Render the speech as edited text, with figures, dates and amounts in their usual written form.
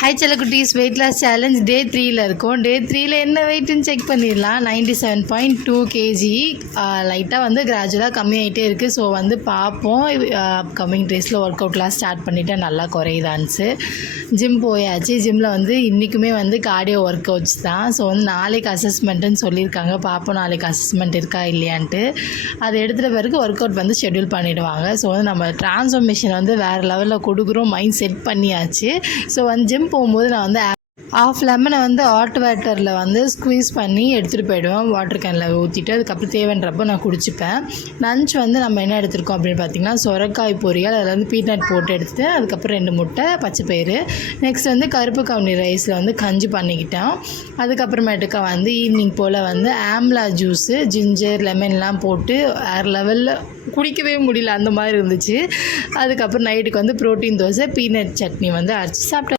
Hi செல்லக்குட்டீஸ், weight loss challenge day 3ல் இருக்கும். டே 3ல் என்ன வெயிட்டுன்னு செக் பண்ணிடலாம். 97.2 kg. லைட்டாக வந்து கிராஜுவலாக கம்மியாகிட்டே இருக்குது. ஸோ வந்து பார்ப்போம், அப்கமிங் டேஸில் ஒர்க் அவுட்லாம் ஸ்டார்ட் பண்ணிவிட்டு நல்லா குறையுதான்ச்சு. ஜிம் போயாச்சு. ஜிம்மில் வந்து இன்றைக்குமே வந்து கார்டியோ ஒர்க் அவுட்ஸ் தான். ஸோ வந்து நாளைக்கு அசஸ்மெண்ட்டுன்னு சொல்லியிருக்காங்க. பார்ப்போம் நாளைக்கு அசஸ்மெண்ட் இருக்கா இல்லையான்ட்டு. அதை எடுத்துகிட்ட பிறகு ஒர்க் அவுட் வந்து ஷெட்யூல் பண்ணிவிடுவாங்க. ஸோ வந்து நம்ம ட்ரான்ஸ்ஃபர்மேஷன் வந்து வேறு லெவலில் கொடுக்குறோம், மைண்ட் செட் பண்ணியாச்சு. ஸோ வந்து ஜிம் போகும்போது நான் வந்து ஆஃப் லெமனை வந்து ஹாட் வாட்டரில் வந்து ஸ்குவீஸ் பண்ணி எடுத்துகிட்டு போயிடுவேன். வாட்டர் கேனில் ஊற்றிட்டு அதுக்கப்புறம் தேவைன்றப்போ நான் குடிச்சிப்பேன். லன்ச் வந்து நம்ம என்ன எடுத்துருக்கோம் அப்படின்னு பார்த்திங்கன்னா, சொரக்காய் பொரியல், அதில் வந்து பீட்நட் போட்டு எடுத்துகிட்டு அதுக்கப்புறம் 2 முட்டை, பச்சை பயிறு, நெக்ஸ்ட் வந்து கருப்பு கவுனி ரைஸில் வந்து கஞ்சி பண்ணிக்கிட்டோம். அதுக்கப்புறமேட்டுக்கா வந்து ஈவினிங் போல் வந்து ஆம்லா ஜூஸு, ஜிஞ்சர், லெமன்லாம் போட்டு வேறு லெவலில் குடிக்கவே முடியல, அந்த மாதிரி இருந்துச்சு. அதுக்கப்புறம் நைட்டுக்கு வந்து ப்ரோட்டீன் தோசை, பீனட் சட்னி வந்து அரைச்சி சாப்பிட்டேன்.